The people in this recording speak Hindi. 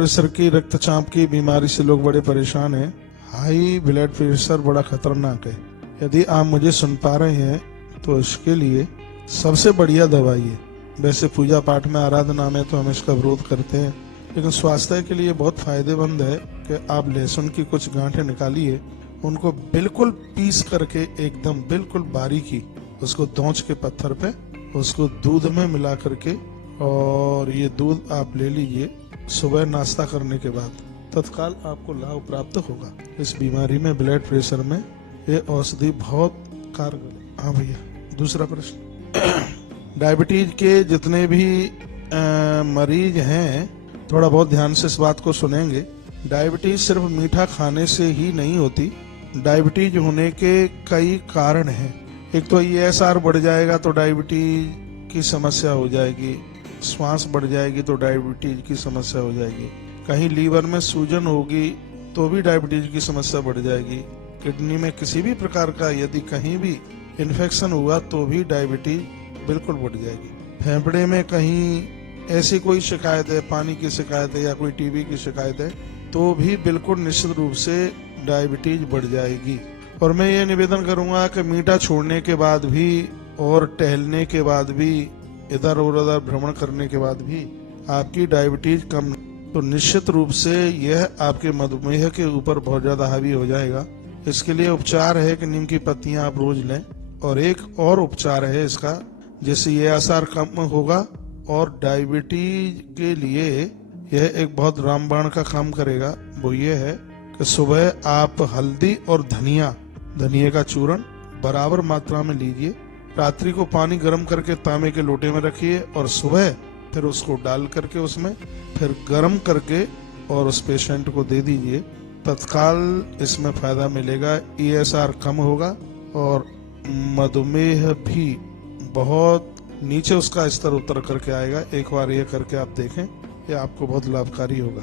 प्रेशर की, रक्तचाप की बीमारी से लोग बड़े परेशान हैं। हाई ब्लड प्रेशर बड़ा खतरनाक है। यदि आप मुझे सुन पा रहे हैं तो इसके लिए सबसे बढ़िया दवाई है। वैसे पूजा पाठ में, आराधना में तो हम इसका विरोध करते हैं, लेकिन स्वास्थ्य के लिए बहुत फायदेमंद है कि आप लहसुन की कुछ गांठें निकालिए, उनको बिल्कुल पीस करके एकदम बिल्कुल बारीकी, उसको दौंच के पत्थर पे, उसको दूध में मिला करके, और ये दूध आप ले लीजिए सुबह नाश्ता करने के बाद, तत्काल आपको लाभ प्राप्त होगा। इस बीमारी में, ब्लड प्रेशर में ये औषधि बहुत कारगर है। हाँ भैया, दूसरा प्रश्न। डायबिटीज के जितने भी मरीज हैं, थोड़ा बहुत ध्यान से इस बात को सुनेंगे। डायबिटीज सिर्फ मीठा खाने से ही नहीं होती। डायबिटीज होने के कई कारण हैं। एक तो ESR बढ़ जाएगा तो डायबिटीज की समस्या हो जाएगी, श्वास बढ़ जाएगी तो डायबिटीज की समस्या हो जाएगी, कहीं लीवर में सूजन होगी तो भी डायबिटीज की समस्या बढ़ जाएगी, किडनी में किसी भी प्रकार का यदि कहीं भी इन्फेक्शन हुआ तो भी डायबिटीज बिल्कुल बढ़ जाएगी। फेफड़े में कहीं ऐसी कोई शिकायत है, पानी की शिकायत है या कोई TB की शिकायत है, तो भी बिल्कुल निश्चित रूप से डायबिटीज बढ़ जाएगी। और मैं ये निवेदन करूंगा कि मीठा छोड़ने के बाद भी और टहलने के बाद भी, इधर उधर भ्रमण करने के बाद भी आपकी डायबिटीज कम, तो निश्चित रूप से यह आपके मधुमेह के ऊपर बहुत ज्यादा हावी हो जाएगा। इसके लिए उपचार है कि नीम की पत्तियां आप रोज लें, और एक और उपचार है इसका, जिससे ये असर कम होगा और डायबिटीज के लिए यह एक बहुत रामबाण का काम करेगा। वो ये है कि सुबह आप हल्दी और धनिया का चूर्ण बराबर मात्रा में लीजिए, रात्रि को पानी गर्म करके तांबे के लोटे में रखिए, और सुबह फिर उसको डाल करके उसमें फिर गर्म करके और उस पेशेंट को दे दीजिए। तत्काल इसमें फायदा मिलेगा, ESR कम होगा और मधुमेह भी बहुत नीचे उसका स्तर उतर करके आएगा। एक बार ये करके आप देखें, ये आपको बहुत लाभकारी होगा।